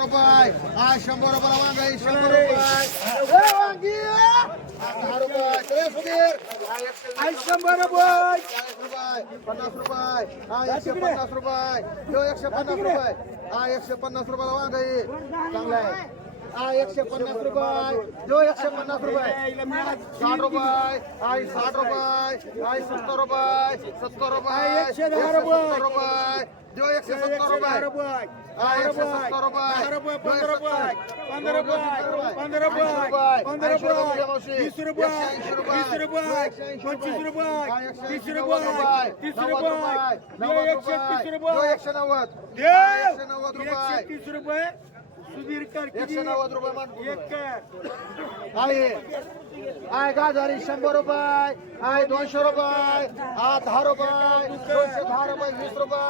रुपये हा शंभर रुपयाला वांगाई शंभर रुपये ए, वांगी हा, दहा रुपये चले सुधीर हा, एकशे वीस शंभर रुपये चाळीस रुपये पन्नास रुपये हा एकशे पन्नास रुपये तो एकशे पन्नास रुपये हा एकशे पन्नास रुपयाला वांगाई चांगला आहे हा एकशे पन्नास रुपये जो एकशे पन्नास रुपये साठ रुपये आई साठ रुपये आई सत्तर रुपये सत्तर रुपये एकशे दहा रुपये. सत्तर रुपये जो एकशे सत्तर रुपये. हा एकशे सत्तर रुपये. पंधरा रुपये पंधरा रुपये. पंधरा रुपये. पंधरा रुपये. वीस रुपये. वीस रुपये पंचवीस रुपये. तीस रुपये. तीस रुपये. एकशे तीस रुपये. एकशे नव्वद देव! एकशे नव्वद रुपये. तीस रुपये. सुधीर कर किती एकशे नव्वद रुपये मान एक कर आहे आहे गाजारी शंभर रुपये आहे दोनशे रुपये हा दहा रुपये दोनशे दहा रुपये वीस रुपये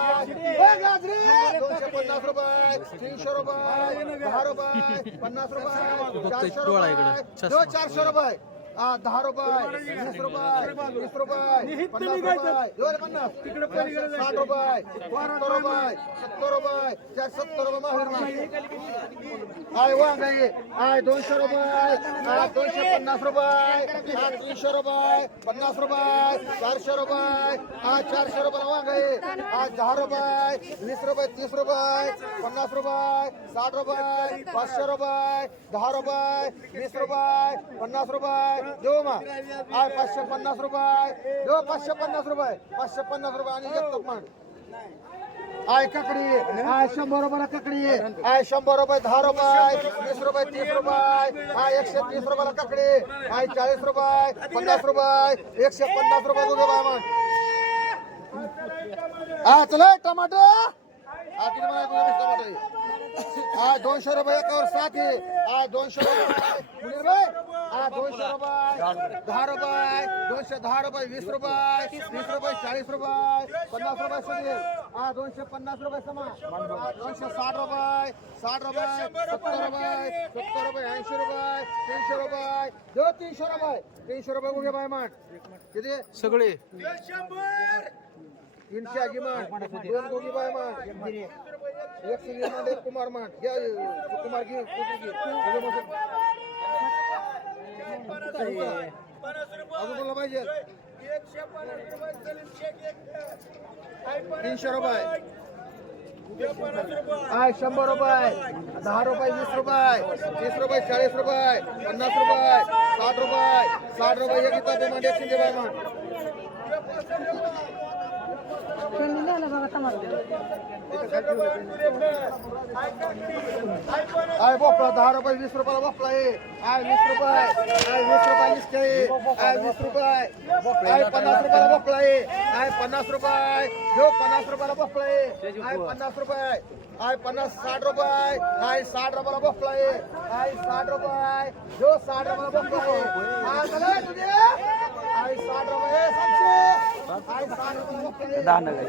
ए, गाजरी दोनशे पन्नास रुपये तीनशे रुपये दहा रुपये पन्नास रुपये चारशे रुपये दो चारशे रुपये हा दहा रुपये वीस रुपये वीस रुपये पन्नास रुपये पन्नास. तिकडे साठ रुपये सत्तर रुपये सत्तर रुपये चार सत्तर रुपये महावीर आय वांग आहे आय दोनशे रुपये आय दोनशे पन्नास रुपये आय तीनशे रुपये पन्नास रुपये चारशे रुपये आय चारशे रुपये वांग आहे आय दहा रुपये वीस रुपये तीस रुपये पन्नास रुपये साठ रुपये पाचशे रुपये दहा रुपये वीस रुपये पन्नास रुपये देऊ मा आय पाचशे पन्नास रुपये. देऊ पाचशे पन्नास रुपये. पाचशे पन्नास रुपये आणि एक मान आय ककडी. आय शंभर रुपयाला ककडी. आय शंभर रुपये दहा रुपये. वीस रुपये तीस रुपये. आय एकशे तीस रुपयाला ककडी. आय चाळीस रुपये पन्नास रुपये. एकशे पन्नास रुपये दुधे बाय मग. हा चला टमाटर हा किती मला दोनशे रुपये एकावर सात आहे. दोनशे रुपये. हा दोनशे रुपये. दहा रुपये. दोनशे दहा रुपये वीस रुपये. वीस रुपये चाळीस रुपये. पन्नास रुपये सुनील हा दोनशे पन्नास रुपये समा. हा, दोनशे साठ रुपये. साठ रुपये सत्तर रुपये सत्तर रुपये ऐंशी रुपये तीनशे रुपये. दो तीनशे रुपये. तीनशे रुपये उगे बाय माठ. किती? सगळे. तीनशे आगी मान दोन गोगी बाय मान एक सिंगी मान एक कुमार मान अ, कुमार घे एकशे पन्नास रुपये. तीनशे रुपये. रुपये. आय शंभर रुपये. दहा रुपये वीस रुपये. तीस रुपये चाळीस रुपये. पन्नास रुपये. साठ रुपये. साठ रुपये. एक इथं पेमेंट एक सिंगी बाय मान आय बोपळा दहा रुपये वीस रुपयाला बोपळा आहे आय वीस रुपये आय वीस रुपये वीस आहे आय वीस रुपये आय पन्नास रुपयाला बोपळा आहे आय पन्नास रुपये जो पन्नास रुपयाला बोपळा आहे आय पन्नास रुपये आय पन्नास साठ रुपये आय साठ रुपयाला बोपळा आहे आय साठ रुपये जो साठ रुपयाला बोपळा आहे आय साठ रुपये आय दहा नगर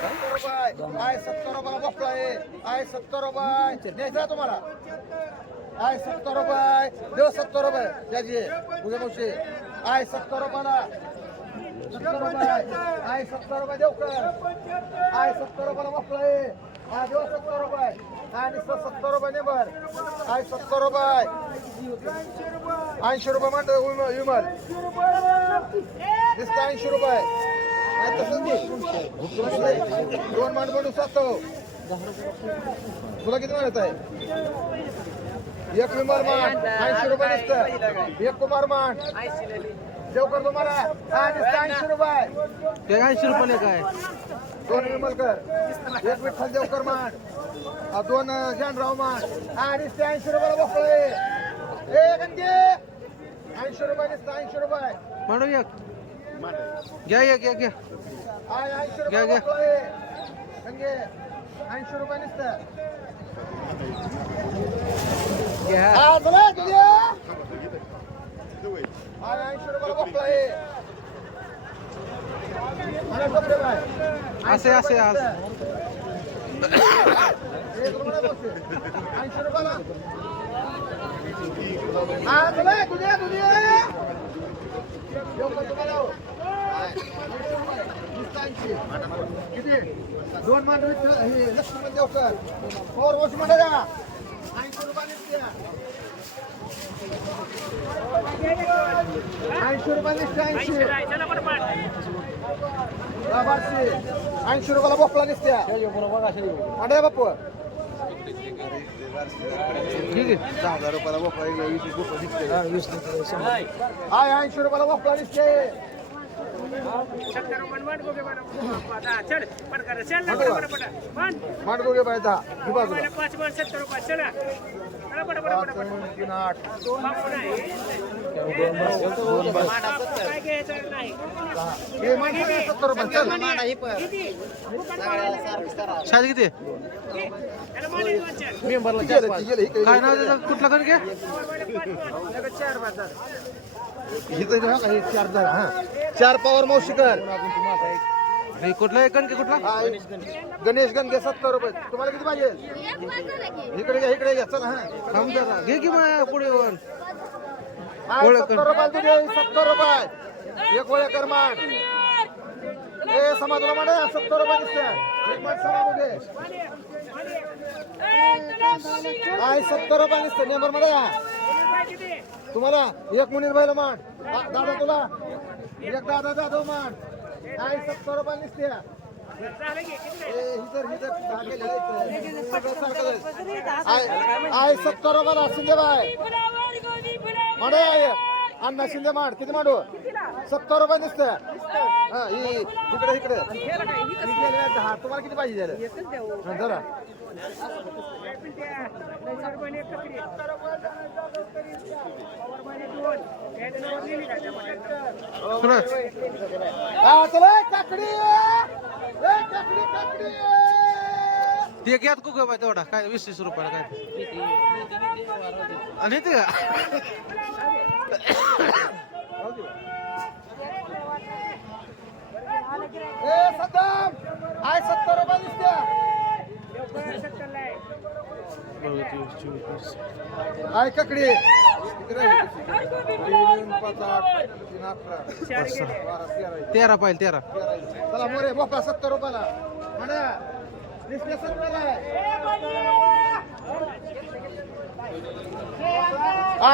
सत्तर रुपये आय सत्तर रुपयाला बसला आहे आय सत्तर रुपये न्यायचा तुम्हाला आय सत्तर रुपये देव सत्तर रुपये त्याची तुझ्या मावशी आय सत्तर रुपयाला सत्तर रुपये आय सत्तर रुपये देव कर. आय सत्तर रुपयाला बसला आहे. हा हो देऊ सत्तर रुपये. आणि सत्तर रुपये ने बर. आय सत्तर रुपये. ऐंशी रुपये म्हणतो विमल. विमल ऐंशी रुपये. नाही तसंच दोन मान बनवू शकतो. तुला किती म्हणत आहे एक विमल मान ऐंशी रुपये नुसतं एक कुमार मान. देवकर तुम्हाला. हा ऐंशी रुपये. ते ऐंशी रुपये काय? दोन विमलकर एक विठ्ठल देवकर हा, दोन जानराव मान हा नुसते ऐंशी रुपयाला बसलोय. ए गंगे! ऐंशी रुपये ऐंशी रुपये. म्हणून एक घ्या एक घ्या घ्या. ऐंशी घ्या, रुपये घ्या. ऐंशी रुपये नुसतं घ्या. ऐंशी रुपयाला बाय असे असे आज दोन मांडव हे लक्ष्मण देवकर फोर वर्ष मंडळा ऐंशी रुपयाने ऐंशी रुपयाने ऐंशी ऐंशी रुपयाला बोपला निसत्या आणि बापू. हजार रुपयाला निसते हाय ऐंशी रुपयाला बोपळा निसते मांडगो घे पाहिजे दहा. ही पाच वन सत्तर रुपये चला. चला पटा पटा पाच दोन तीन आठ. काय घ्यायचं नाही हे मांडगो सत्तर रुपये चल शादी किती? काय नाव त्याचं? कुठला कण घ्या चार जण, हा. चार पावर मौशिकर हे कुठला? एक कण की कुठला? गणेश गणगे सत्तर रुपये. तुम्हाला किती पाहिजे? इकडे घ्या इकडे घ्या. चला हा. थांब जरा. घे की मग पुढे गोळ्या सत्तर. रुपये सत्तर रुपये. एक समाजला सत्तर रुपये दिसते एक माठ दे. आहे सत्तर रुपये दिसते नेंबरमध्ये तुम्हाला एक मुनीर बाईला मांड हा, दादा तुला. एक दादा जाधव मांड आहे सत्तर रुपये दिसते आहे. सत्तर रुपयाला शिंदे बाय. मांड अण्णा शिंदे मांड किती मांडू? सत्तर रुपये दिसते हा ही इकडे. इकडे ही दहा तुम्हाला किती पाहिजे झालं हा, जरा पुन्हा हा. चला काकडी. काकडी काकडी. ते घ्या कुक पाहिजे तेवढा. काय वीस तीस रुपयाला काय? आणि ते आहे सत्तर रुपये आहे काकडी. तेरा. पाहिजे तेरा. चला मोरे मोका सत्तर रुपयाला. म्हणा. आय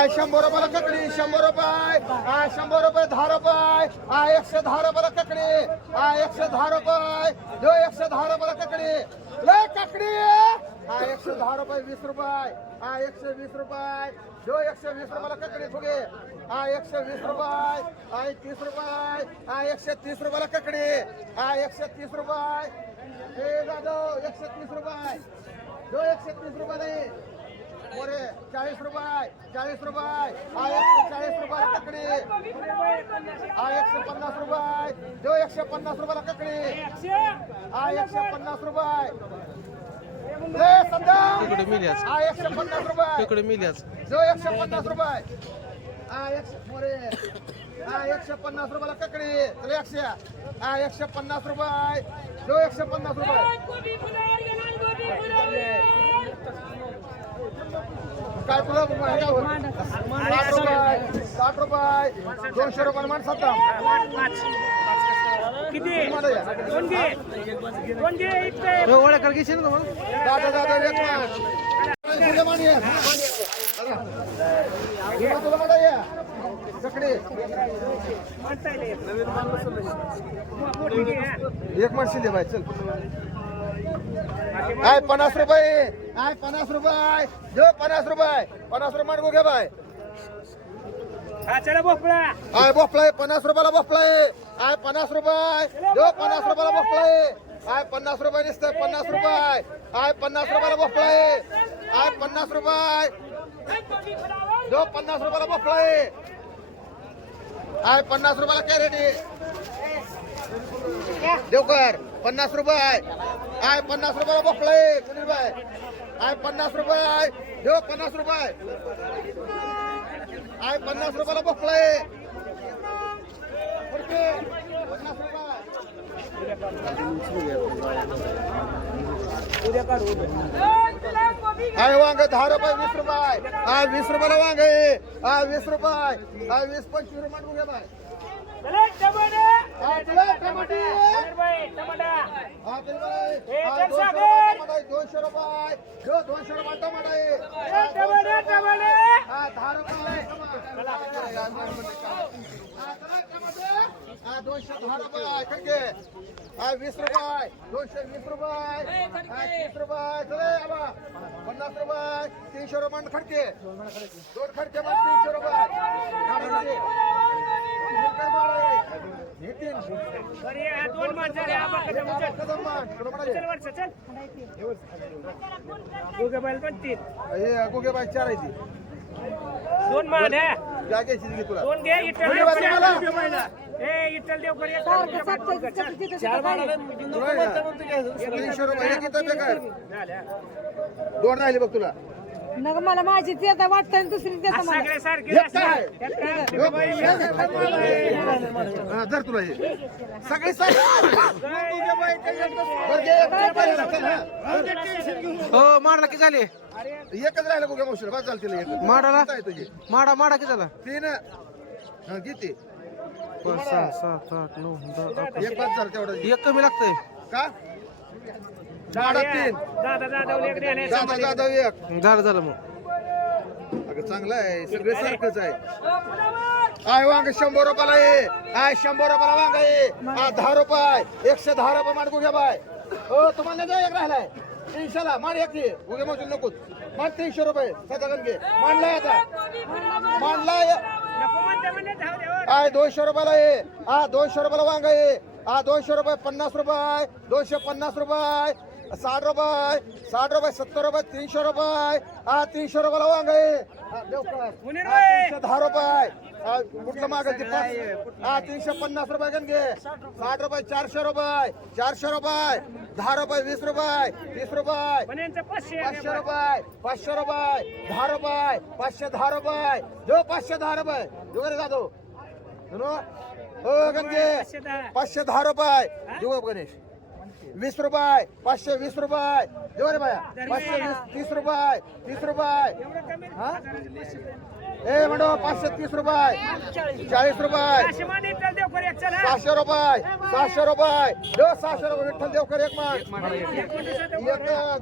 शंभर रुपयाला ककडी शंभर रुपये. आय शंभर रुपये दहा रुपये. आय एकशे दहा रुपयाला ककडी. आय एकशे दहा रुपये. जो एकशे दहा रुपयाला ककडी. लय ककडी. हा एकशे दहा रुपये वीस रुपये. हा एकशे वीस रुपये. जो एकशे वीस रुपयाला ककडी फुगे. आय एकशे वीस रुपये. आय तीस रुपये. आय एकशे तीस रुपयाला ककडी. हा एकशे तीस रुपये. हे जाधव एकशे तीस रुपये. जो एकशे तीस रुपये मोरे चाळीस रुपये. चाळीस रुपये. हा एकशे चाळीस रुपयाला ककडी. हा एकशे पन्नास रुपये. जो एकशे पन्नास रुपयाला ककडी. हा एकशे पन्नास रुपये. तिकडे मिल्याच एकशे पन्नास रुपये. तिकडे मिल्याच जो एकशे पन्नास रुपये. एकशे पन्नास रुपयाला ककडी. चल एकशे. हा एकशे पन्नास रुपये. जो एकशे पन्नास रुपये. काय तुला? साठ रुपये. साठ रुपये. दोनशे रुपये मान सत्ता किती? ओळख कर घेशील ना मग दादा दादा एक मान शिंदे बाय चल. काय पन्नास रुपये. काय पन्नास रुपये. जो पन्नास रुपये. पन्नास रुपये मान घे बाय. हा चला भोपळा. आय बोपलाय पन्नास रुपयाला बोपलाय आय पन्नास रुपये. जो पन्नास रुपयाला बोपलाय आय पन्नास रुपये दिसतंय पन्नास रुपये. आय पन्नास रुपयाला बोपलाय आय पन्नास रुपये. जो पन्नास रुपयाला बोपलाय आय पन्नास रुपयाला कॅरेट देवकर पन्नास रुपये. आय पन्नास रुपयाला बोपलाय सुनील बाय आय पन्नास रुपये. देव पन्नास रुपये. आय पन्नास रुपयाला बसलाय. आय वांग दहा रुपये वीस रुपये. आय वीस रुपयाला वांग आहे. आय वीस रुपये. आय वीस पंचवीस रुपये बाय. हा, हा. हे हा, दोनशे. रुपये दोनशे रुपये. टमाटा. आहे हा, हा, दहा रुपये. हा. हा, दोनशे दहा रुपये खडके हा वीस रुपये दोनशे वीस रुपये तीस रुपये चले आबा पन्नास रुपये तीनशे रुपये खडके दोन खडके मग तीनशे रुपये बैल पण तीन. हे गोगे बाई चार आहे ती. दोन मान आहे या. घ्यायची घे तुला दोन घे? एक. ए रुपये हे किती बेकार झाल्या. दोन राहिले बघ तुला. नग मला माझी ती आता वाटतं आणि दुसरी देता मला. सगळे सारखे धर तुला हे. सगळे हा. माडला की झाले? एकच राहिलं गोग्या मावशीला. बस झालं तिला माडाला? माडा माडा की झाला? तीन हा किती पाच सहा सात आठ नऊ दहा अकरा. एक पाच झालं तेवढं. एक कमी लागतंय. का? माडा तीन. दादा दादा एक द्यायला दादा दादा एक. झालं झालं मग. अगं चांगलं आहे. सगळे सारखंच आहे. आय वांग शंभर रुपयाला आहे आय शंभर रुपयाला वांग आहे हा दहा रुपये एकशे दहा रुपये मांड गुग्या बाय. हो तुम्हाला नाही द्या एक राहिलाय. तीनशेला मांड एक घे गुग्या मावशी नको. मांड तीनशे रुपये. सदागन घे मांडलाय आता. मांडलाय. नको म्हणते म्हणे, जाऊ दे, हो. आय दोनशे रुपयाला आहे हा दोनशे रुपयाला वांग आहे हा दोनशे रुपये पन्नास रुपये दोनशे पन्नास रुपये साठ रुपये साठ रुपये सत्तर रुपये तीनशे रुपये. हा तीनशे रुपयाला वांग. तीनशे दहा रुपये. कुठलं पाच हा तीनशे पन्नास रुपये गण घे. साठ रुपये. चारशे रुपये चारशे रुपये. दहा रुपये वीस रुपये तीस रुपये. पाचशे रुपये पाचशे रुपये दहा रुपये पाचशे दहा रुपये. देऊ पाचशे दहा रुपये. देऊ रे जाधव सुनो हो दहा. पाचशे दहा रुपये. देऊ गणेश. वीस रुपये पाचशे वीस रुपये. देऊ रे बाया पाचशे वीस तीस रुपये तीस रुपये? हा? ए म्हणतो पाचशे तीस रुपये. चाळीस रुपये. सहाशे रुपये सहाशे रुपये. देऊ सहाशे रुपये विठ्ठल देवकर एक मान एक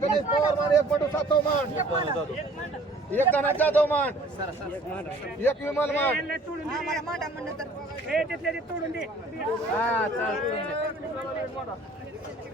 गणेश पवार मान एक पटू सातव मान एक गणेश जाधव मान एक विमल मान तोडून दे. हे.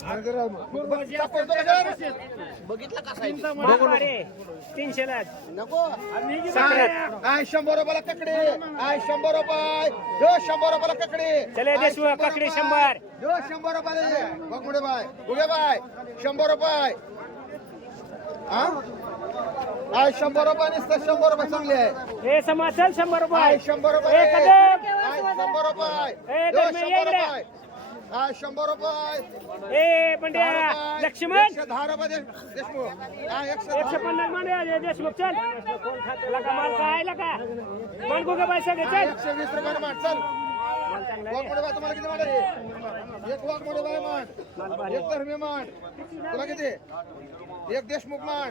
शिल्लक आहे का? आणि जरा बघ, दाखव तो का जरा? मान बारे. तीनशेला आय आय शंभर रुपयाला ककडे. आय शंभर रुपये. जो शंभर रुपयाला ककडे. चले आय देशमुख काकडी शंभर. जो शंभर रुपयाला दे. मुळे बाय. उगे बाय. शंभर रुपये. हा आय शंभर रुपये नुसतं शंभर रुपये चांगले आहे. हे समा चल शंभर आय रुपये. शंभर रुपये. आय शंभर रुपये. शंभर. रुपये. आय शंभर रुपये. ए पंड्या. लक्ष्मण. एकशे दहा रुपये हा. पन्नास मान आहे, देशमुख चल. लका माल काय लका? हा, चल. एकशे वीस रुपये मान चल. वाघ. मोठे तुम्हाला किती एक वाघ मोठे बाय एक धर्मी तुला किती? एक देशमुख मान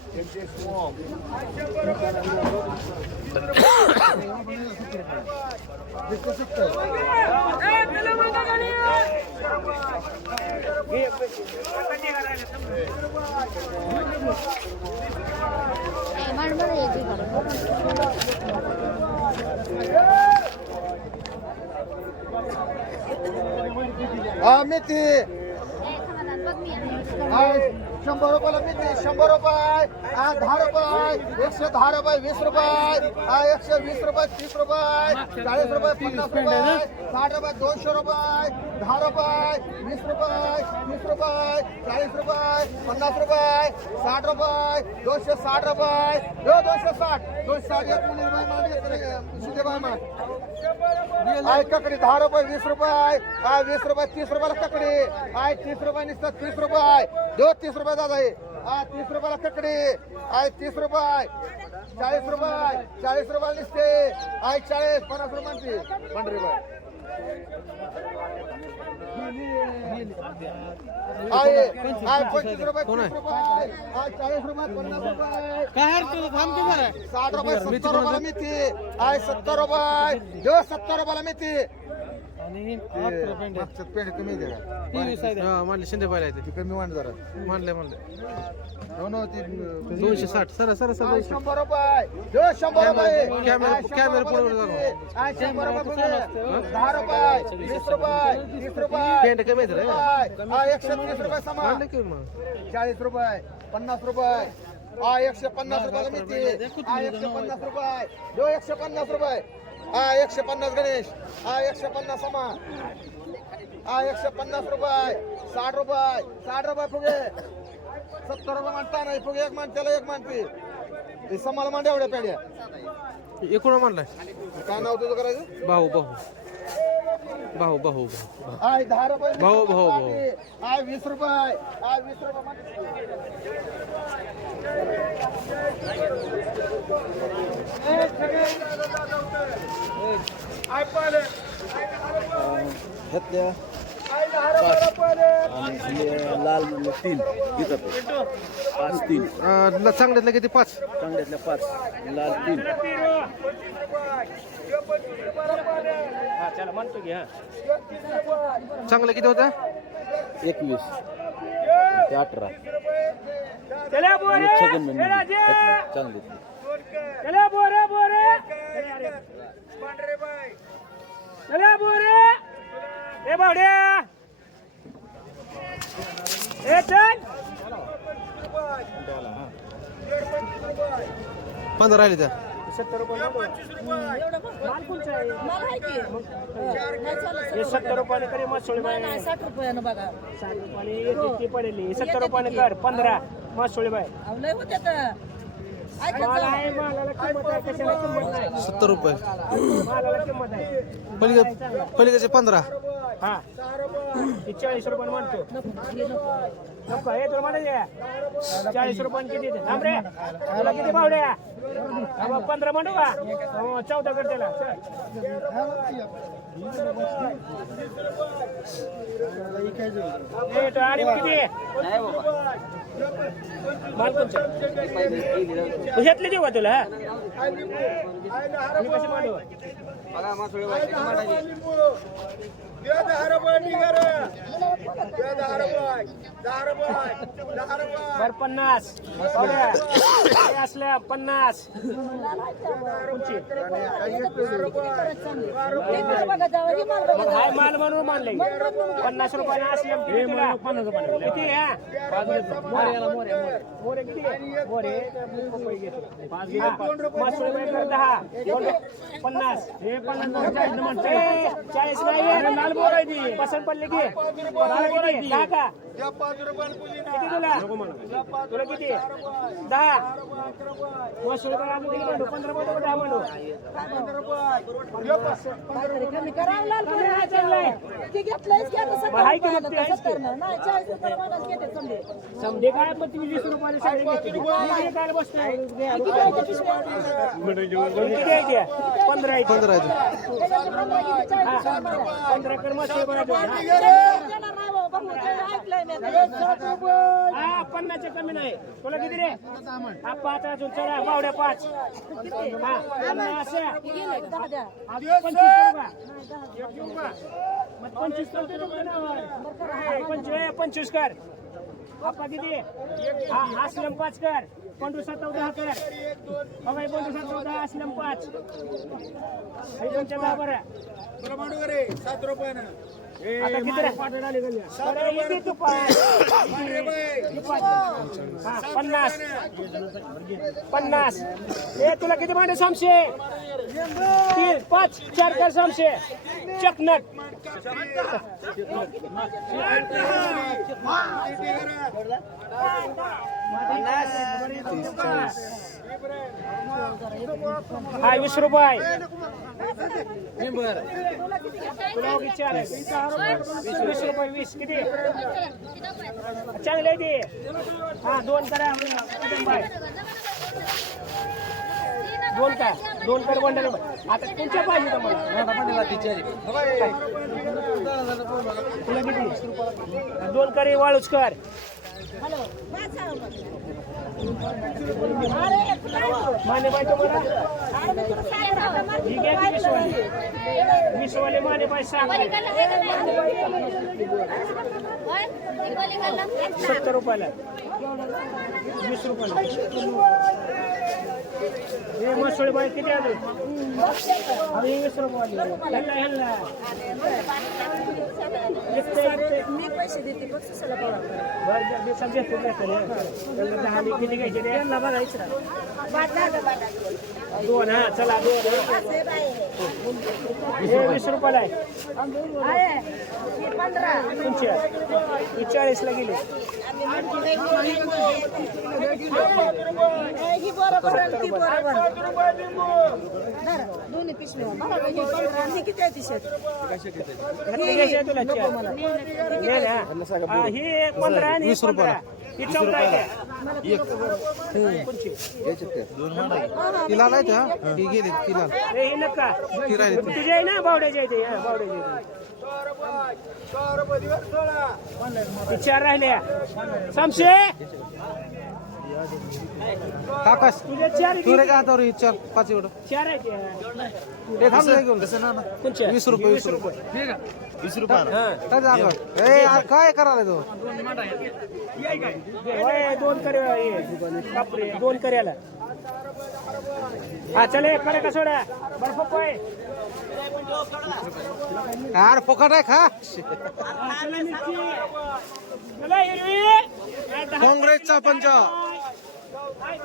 हा मी मिती आहे शंभर रुपयाला मिळते शंभर रुपये. दहा रुपये. एकशे दहा रुपये वीस रुपये. एकशे वीस रुपये तीस रुपये. चाळीस रुपये पन्नास रुपये. साठ रुपये दोनशे रुपये. दहा रुपये वीस रुपये तीस रुपये. चाळीस रुपये पन्नास रुपये. साठ रुपये दोनशे साठ रुपये. हो, दोनशे साठ. दोनशे साठ. एक मुली बाय मान एक शिंदे बाय मान आहे ककडी दहा रुपये वीस रुपये आहे. वीस रुपये तीस रुपयाला ककडी. आहे तीस रुपये नुसतं तीस रुपये दो तीस रुपये दादा आहे हा तीस रुपयाला ककडी. आहे तीस रुपये चाळीस रुपये चाळीस रुपयाला निसते. आहे चाळीस पन्नास रुपयांची पंधरा रुपये आहे. आहे. पंचवीस रुपये तीस रुपये आहे. चाळीस रुपये पन्नास रुपये काय हरकत थांब बरं साठ रुपये सत्तर रुपयाला मिळते. आहे सत्तर रुपये. देऊ सत्तर रुपयाला मिळते. आणि मागच्यात पेंड कमी द्या. हा म्हणले शिंदे ते. ती कमी वाढ जरा म्हणले म्हणले हो ना ती दोनशे साठ. सर सर सर आहे शंभर रुपये. शंभर रुपये. कॅमेरा- आहे कॅमेरा रुपयाला पुढे. आहे शंभर रुपये पुढे. दहा रुपये वीस रुपये. तीस रुपये पेंट कमी आहेत रे. रुपये. आहे. एकशे तीस रुपये समान. म्हणले की मग? चाळीस रुपये पन्नास रुपये. हा एकशे पन्नास रुपयाला मिळते हा एकशे पन्नास रुपये. दो एकशे पन्नास रुपये. हा एकशे पन्नास गणेश. हा एकशे पन्नास समा हा एकशे पन्नास रुपये. साठ रुपये. साठ रुपये फुगे. सत्तर रुपये मानता नाही. फुगे एक मान त्याला एक मानते हे समाला मांड एवढ्या पेड्या एकूण म्हणलाय काय नाव तुझं करायचं? भाऊ भाऊ. भाऊ भाऊ भाऊ. हाय दहा रुपये भाऊ, भाऊ, भाऊ. हाय वीस रुपये. हाय वीस रुपये मानते. लाल म्हणलं तीन. इथं तो. पाच तीन. अं, चांगल्यातलं किती? पाच. चांगल्यातल्या पाच. लाल तीन. चांगलं किती होतं? एकवीस. ते अठरा. चांगली. चला बोरे बोरे. चला बोरे. ए बावड्या ए चल. पंधरा राहिले त्या. सत्तर रुपये माल आहे मला की नाही चालत. हे सत्तर रुपयाने करी मासोळी नाही, बाय नाही, साठ रुपयानं बघा. साठ रुपयाने एक इतकी पडेल हे? सत्तर रुपयाने कर पंधरा. मासोळी बाय अहो, लय होते तर. सत्तर रुपये. मालाला किंमत आहे. पलीकडे पलीकडचे पंधरा. हा. चाळीस रुपयाने म्हणतो. नको, हे हे तुला म्हणायचे चाळीस रुपयाने किती येते थांब रे. तुला किती भावड्या हा बघ, पंधरा म्हणू का? हो, चौदा कर त्याला. किती घेतली देऊ का तुला हा? मी कशी मांडू? बर पन्नास. असल्या पन्नास. हाय माल म्हणून मानले. पन्नास रुपयाने असले किती तुला किती आहे, हा? मोरे किती? मोरे. बाई कर दहा. पन्नास. हे पन्नास चाळीस नाही लाल बोर आहे ती पसंत पडली की. लाल किती? तुला? तुला दहा. अजून? पंधरा दहा की मग रुपयाला, रुपयाला समजे. काय? मग तुम्ही वीस घेतले काय बसतोय? आहे? पंधरा आहे. पंधरा हा. पन्नासच्या कमी नाही. तुला किती रे? हा पाच अजून चढा बावड्या पाच. हा पन्नास. पंचवीस पंचवीस पंचवीस कर. आप्पा किती? हा असलम पाच कर. पंधरा सात दहा करा. बघा पंधरा सात दहा असल्या पाच. हे तुमच्या दहा बरं रे? सात रुपयानं. हा, पन्नास. पन्नास. ए तुला किती मांडे समशे? तीन पाच चार कर समशे. चकनट तीस चाळीस. हा वीस रुपये. तुला किती वीस रुपये वीस किती? चांगले आहे ते. हा दोन करा बाय दोन का दोन कर बंडल आता तुमच्या पाहिजे तुम्हाला तुला किती? दोन करे वाळूच कर. माने बाय तुम्हाला ठीक आहे विश्वाले वीसवाले वीसवाले माने बाय सांग सत्तर रुपयाला. वीस रुपयाला. हे मसोळी बाई किती आले? वीस रुपयाला ह्याला ह्याला एकटे एकटे मी पैसे देते बघ सुसाला बघा. बरं बरं, मी समजेल तू काय करे त्याला दहा आणि किती घ्यायचे रे? त्यांना बघायचं बाटा ग बाटा. दोन हा चला दोन हा. वीस रुपयाला आहे. पंधरा. तुमच्या चाळीसला गेली. ही बरोबर आणि ती बरोबर धर, दोन्ही पिशव्या बघा ही आणि ही किती आहे ती शेत. हा, ही पंधरा आणि ही वीस पंधरा रुपयाला. ही चौदा आहे तिला नाही ती गेली तिला. हे ही नका. ती राहिली ती. तुझी आहे ना बावड्याची आहे ते हा, बावड्याची आहे ते. ही चार राहिल्या समशे काकास तू रे ही चार पाच एवढं. चार आहे घेऊन. कोणच्या? वीस रुपये वीस रुपये. वीस रुपये हा. काय जागा. ए काय करायला तो? दोन करे हे, दोन कऱ्याला. हा चले कडे का सोडा. बर्फ पोय यार फुकट आहे खा काय काँग्रेसचा पंच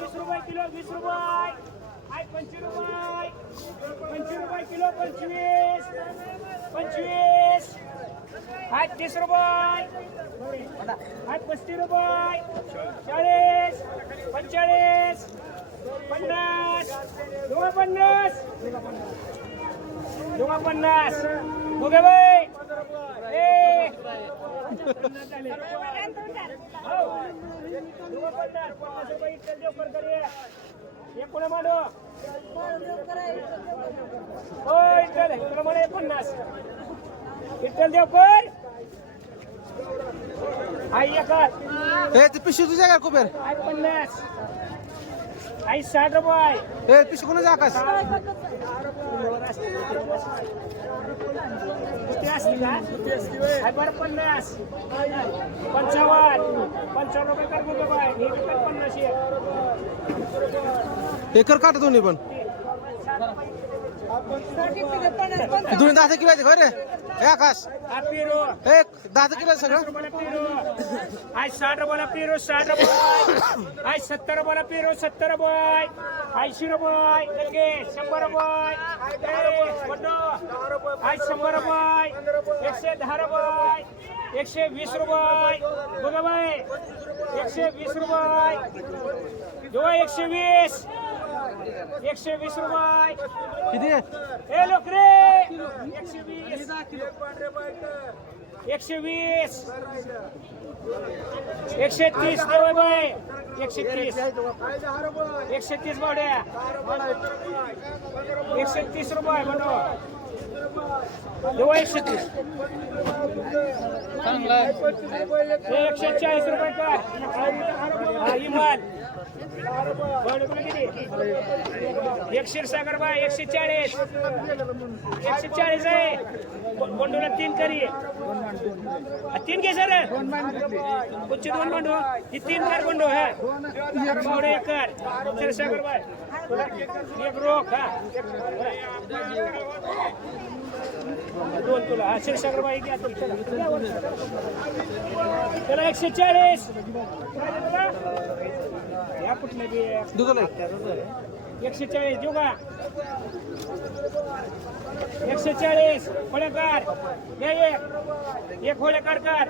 वीस रुपये किलो वीस रुपये. पंचवीस रुपये. पंचवीस रुपये किलो पंचवीस. पंचवीस. हाय तीस रुपये. हाय पस्तीस रुपये. चाळीस. पंचेचाळीस. पन्नास. दोघं पन्नास. दोघं पन्नास. दोघे बाई पन्नास. हो. दोघं पन्नास. पन्नास रुपये इटल देव कर करूया हे आई एकर पिशवी तुझ्या का कुबेर? पन्नास. आई साठ रुपये ए आकाश? किती का? पन्नास. पंचावन्न. पंचावन्न रुपये कर बघ बाय हे विकत पन्नास आहे एकर काट दोन्ही पण. दोन्ही दहा किलो खरं आकाश. हा पेरू. एक दहा किलो सगळं? आई साठ रुपयाला पेरू साठ रुपये. आई सत्तर रुपयाला पेरू सत्तर रुपये. ऐंशी रुपये. लगे शंभर रुपये. शंभर रुपये. एकशे दहा रुपये. एकशे वीस रुपये. बघा बाई. एकशे वीस रुपये. जो एकशे वीस. एकशे वीस रुपये. किती लोक रे एकशे वीस. एकशे वीस. एकशे तीस बाय एकशे तीस. एकशे तीस बावड्या. एकशे तीस रुपये म्हणो देवा एकशे तीस. हे एकशे चाळीस रुपये का हा इमान. बावडे कुठे किती एकशे सागर बाय एकशे चाळीस. एकशे चाळीस आहे. बंडूला तीन करी. तीन घे सर. कुठचे दोन बंडू. ही तीन कर बंडू हा. बावडे एक कर. क्षीर सागर बाय एक रोख हा. दोन तुला हा. क्षीरसागर बाई घ्या त्याला एकशे चाळीस. या कुठलं बी. एकशे चाळीस देऊ का? एकशे चाळीस होळेकर या. एक एक होळेकर कर?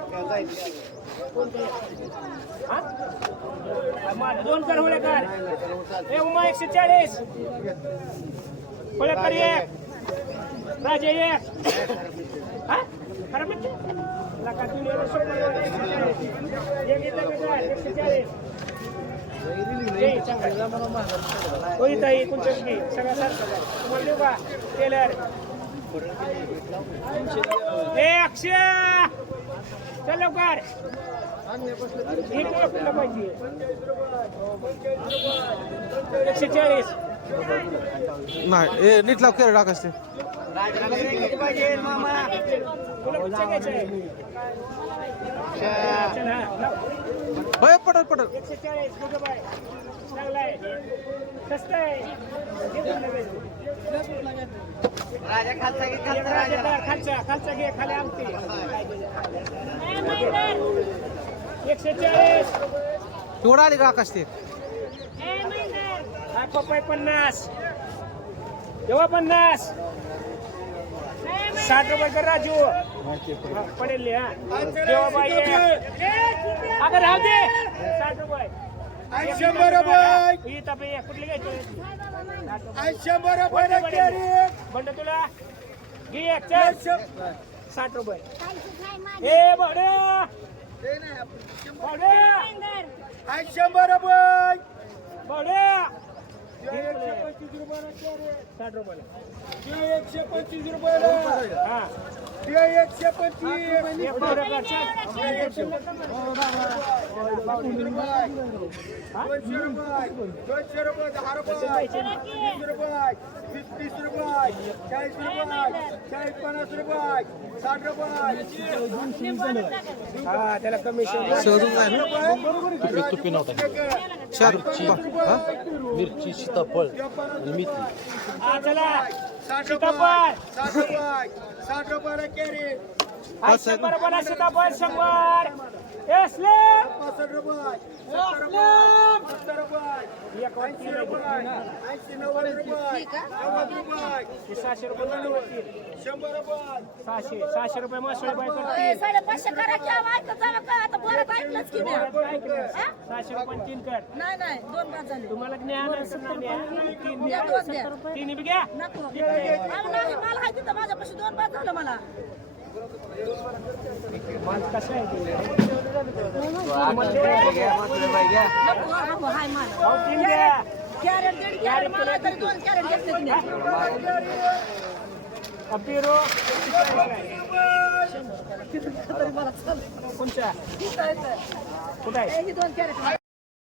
हा? दोन कर होळेकर ए उमा एकशे चाळीस होळेकर एक. राजे एक. हा? खरं म्हणते एकशे चाळीस ताई की सारखं टेलर ए अक्षय चल लवकर पाहिजे एकशे चाळीस नाही ए नीट लाव. केलं टाकास ते तुला होय पडल पडल एकशे चाळीस कुठं बाय चांगला आहे स्वस्त आहे घे. एक राजा. खालचा खालचा घे खाली आमटी. एकशे चाळीस तेवढं आली का आकाश ते? पपई पन्नास. तेव्हा पन्नास. साठ रुपये कर राजू हा, पडेल हा तेव्हा बाई अगं राहू दे साठ रुपये आई शंभर रुपये ही तापे एक कुठली घ्यायची आई शंभर रुपये बंड केरी बंड तुला घे एक चल साठ रुपये ए बडे बडे आई शंभर रुपये बडे एकशे पंचवीस रुपये साठ रुपये ते एकशे पंचवीस रुपये हा ते एकशे पंचवीस एक बडे कर चल दोनशे रुपये दोनशे रुपये दहा रुपये वीस रुपये वीस तीस रुपये चाळीस रुपये चाळीस पन्नास रुपये साठ रुपये हा त्याला कमिशन सहजून जाय ना चार हा मिरची सीताफळ आणि मेथी हा चला साठ. रुपये साठ रुपये साठ रुपये केरी हा शंभर रुपयाला सीताफळ शंभर. ए रुपये एक ऐंशी नव्वद रुपये नव्वद रुपये सहाशे रुपये रुपये सहाशे सहाशे रुपये मासोळी बाय ए, करतील साडेपाचशे करा की आम्ही ऐकत जावं का? आता परत ऐकलंच की मी हा? सहाशे रुपये तीन कर नाही नाही दोन बाद झाले. तुम्हाला ज्ञान आहे, सत्तर द्या. तीन द्या, द्या. दोन द्या. तीन बी घ्या. नको. अहो, नाही मला आहे तिथं. माझ्यापाशी दोन बाद झालं मला. माल आहे? कोणच्या तिथं